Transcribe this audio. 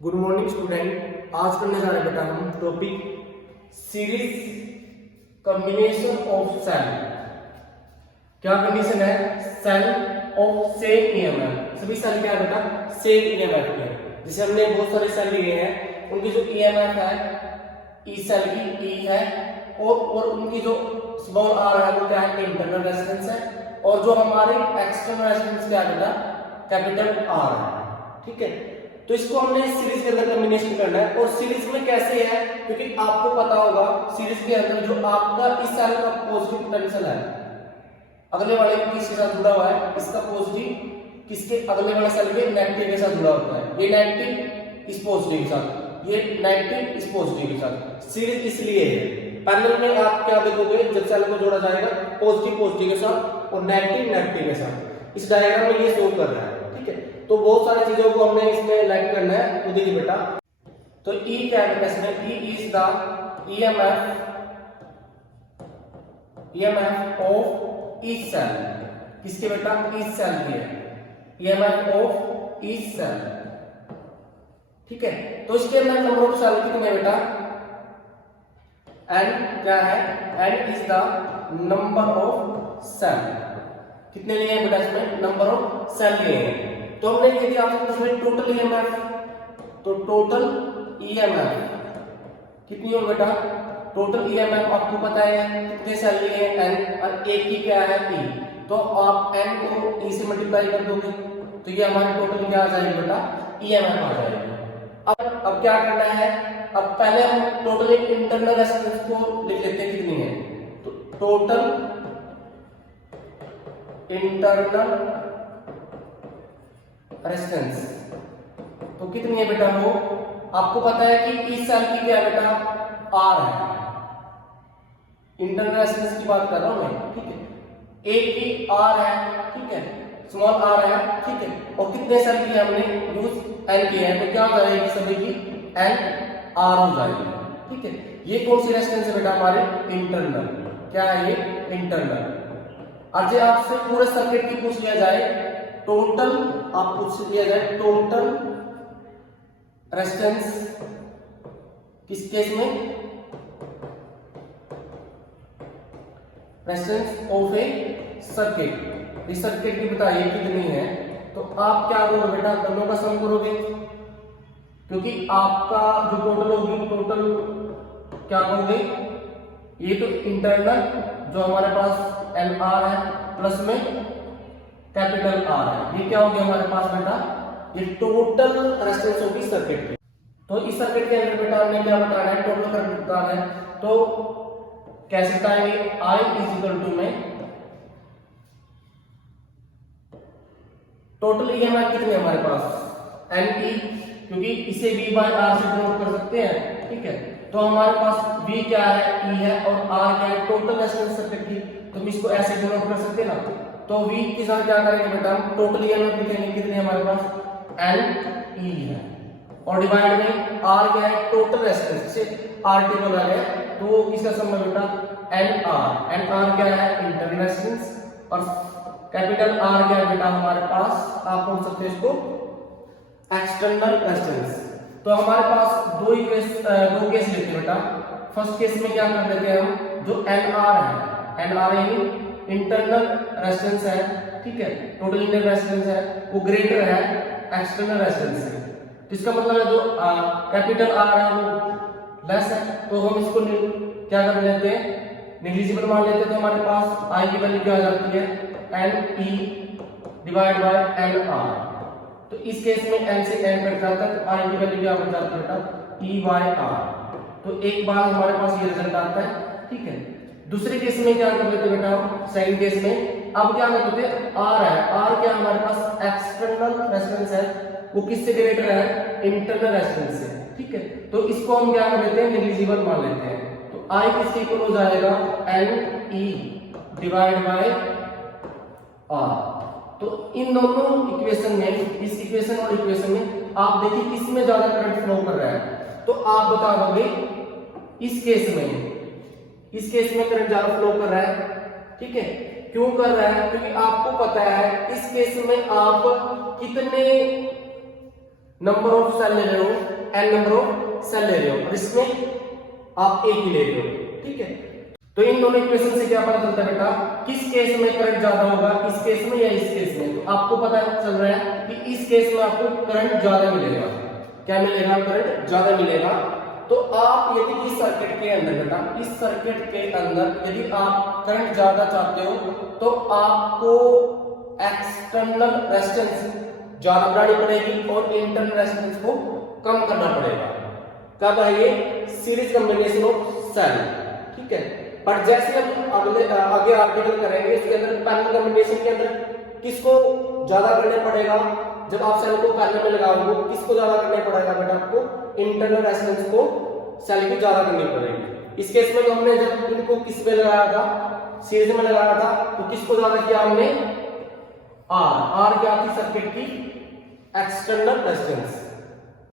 Good morning student. आज करने जा रहे बेटा हम topic series combination of cell. क्या कंडीशन है? Cell of same EMF. सभी सेल क्या है बेटा? सेम ईएमएफ के। जैसे हमने बहुत सारे सेल लिए हैं, उनकी जो ईएमएफ है ई सेल की ई है, और उनकी जो स्मॉल आर है वो क्या है? इंटरनल रेजिस्टेंस है। और जो हमारे एक्सटर्नल रेजिस्टेंस क्या है बेटा? कैपिटल आर है। ठीक है, तो इसको हमने इस सीरीज के अंदर कॉम्बिनेशन करना है। और सीरीज में कैसे है? क्योंकि आपको पता होगा सीरीज के अंदर जो आपका इस सेल का पॉजिटिव पोटेंशियल है, अगले वाले में किसके साथ जुड़ा हुआ है? इसका पॉजिटिव किसके अगले वाले सेल के नेगेटिव के साथ जुड़ा होता है। ये नेगेटिव इस पॉजिटिव के साथ, ये नेगेटिव इस पॉजिटिव के साथ। सीरीज इसलिए है। पैरेलल में आप क्या देखोगे? जब सेल को जोड़ा जाएगा पॉजिटिव पॉजिटिव के साथ और नेगेटिव नेगेटिव के साथ। इस डायग्राम में ये शो कर रहा है। ठीक है, तो बहुत सारी चीजों को हमने इसमें लाइक करना है। तो देखिए बेटा, तो E क्या है बेटा इसमें? E is the EMF of each cell. किसके बेटा? ईच सेल की है EMF ऑफ ईच सेल। ठीक है, तो इसके अंदर नंबर ऑफ सेल कितने बेटा? N क्या है? N is the number of cell. कितने लिए हैं बेटा इसमें? नंबर ऑफ सेल लिए हैं। तो हमने यदि आपसे पूछ रहे टोटल ईएमएफ, तो टोटल ईएमएफ कितनी हो बेटा? टोटल ईएमएफ आपको पता है कितने सेल लिए हैं? n, और एक की क्या है? e। तो आप n को e से मल्टीप्लाई कर दोगे तो ये हमारे टोटल क्या आ जाएगी बेटा? ईएमएफ आ जाएगी। अब क्या करना है? अब पहले हम टोटल इंटरनल रेजिस्टेंस को लिख लेते हैं कितनी है। तो टोटल इंटरनल रेजिस्टेंस तो कितनी है बेटा? वो आपको पता है कि इस सेल की क्या है बेटा? आर है। इंटरनल रेजिस्टेंस की बात कर रहा हूं मैं। ठीक है, एक की आर है, ठीक है, स्मॉल आर है। ठीक है, और कितने सेल की हमने यूज एन की है, तो क्या हो जाएगी? सभी की एन आर हो जाएगी। ठीक है, ये कौन सी रेजिस्टेंस है बेटा? हमारे इंटरनल। क्या है ये? इंटरनल। आज आपसे पूरे सर्किट की पूछ लिया जाए, टोटल आप पूछ लिया जाए टोटल रेजिस्टेंस किस केस में? Resistance of A circuit. इस सर्किट की बताइए कितनी है, तो आप क्या करोगे बेटा? दोनों का सम करोगे, क्योंकि आपका जो टोटल होगी टोटल क्या करोगे? ये तो इंटरनल जो हमारे पास एल आर है प्लस में कैपिटल आर है, ये क्या हो गया हमारे पास बेटा? ये टोटल रेजिस्टेंस होगी सर्किट की। तो इस सर्किट के अंदर बेटा हमने क्या बताना है? टोटल करंट बताना है। तो कैसे बताएंगे? I इज इक्वल टू में टोटल ईएमएफ कितने हमारे पास? NE, क्योंकि इसे V बाय R से डिनोट कर सकते हैं। ठीक है, तो हमारे पास V क्या है? E है, और R क्या है? टोटल रेजिस्टेंस सर्किट की। तो हम इसको ऐसे डिनोट कर सकते हैं ना। तो V के साथ क्या करेंगे बेटा? हम टोटल ईएमएफ लिखेंगे कितने हमारे पास? NE है, और डिवाइड में R क्या है? टोटल रेजिस्टेंस से RT बोला गया, तो किसका सम है बेटा? NR क्या है? इंटरनल रेजिस्टेंस, और कैपिटल R क्या है बेटा? हमारे पास आप बोल सकते हैं इसको एक्सटर्नल रेजिस्टेंस। तो हमारे पास दो केस लेते हैं बेटा। फर्स्ट केस में क्या कर लेते हैं हम? जो NR है, NR इंटरनल रेजिस्टेंस है, ठीक है, टोटल इंटरनल रेजिस्टेंस है, वो ग्रेटर है एक्सटर्नल रेजिस्टेंस से। तो इसका मतलब है जो कैपिटल R है वो लेस है, तो हम इसको क्या कर लेते हैं? नेग्लिजिबल मान लेते हैं। तो हमारे पास I की वैल्यू क्या आ जाती है? NE divide by NR। तो इस केस में N से N कट जाता है, तो I की वैल्यू क्या बन जाती है बेटा? E by R। तो एक बार हमारे पास ये रिजल्ट आता है। ठीक है, दूसरे केस में क्या कर लेते बेटा? सेकंड केस में अब क्या करते हैं? R है, R क्या हमारे पास एक्सटर्नल रेजिस्टेंस है, वो किससे ग्रेटर है? इंटरनल रेजिस्टेंस से। ठीक है, तो इसको हम क्या कर लेते हैं? नेग्लिजिबल मान लेते हैं। तो I किसके इक्वल हो जाएगा? NE divide by R। तो इन दोनों इक्वेशन में, इस इक्वेशन और इक्वेशन में आप देखिए किस में ज्यादा करंट फ्लो कर रहा है। तो आप बता दोगे इस केस में करंट ज्यादा फ्लो कर रहा है। ठीक है, क्यों कर रहा है? क्योंकि आपको पता है इस केस में आप कितने नंबर ऑफ सेल ले रहे हो, n नंबर ऑफ सेल ले रहे हो, और इसमें आप एक ही ले रहे हो, ठीक है। तो इन दोनों इक्वेशन से क्या पता चलता है बेटा, किस केस में करंट ज्यादा होगा, इस केस में या इस केस में। तो आपको पता चल रहा है कि इस केस में आपको करंट ज्यादा मिलेगा। क्या मिलेगा? करंट ज्यादा मिलेगा। तो आप यदि इस सर्किट के अंदर बेटा, इस सर्किट के अंदर यदि आप करंट ज्यादा चाहते हो तो आपको एक्सटर्नल रेजिस्टेंस ज्यादा बढ़ानी पड़ेगी और इंटरनल रेजिस्टेंस को कम करना पड़ेगा। कब है ये? सीरीज कॉम्बिनेशन ऑफ सेल, ठीक है। पर जैसे हम आगे आर्टिकल करेंगे, इसके अंदर पैरेलल कॉम्बिनेशन के अंदर किसको ज्यादा करना पड़ेगा? जब आप सेल को पैरेलल में लगाओगे, किसको ज्यादा करना पड़ेगा बेटा? आपको इंटरनल रेजिस्टेंस को सेल की ज्यादा करनी पड़ेगी। इस केस में तो हमने जब इनको किस में लगाया था, सीरीज में लगाया था, तो किसको ज्यादा किया हमने? आर क्या थी सर्किट की? External resistance.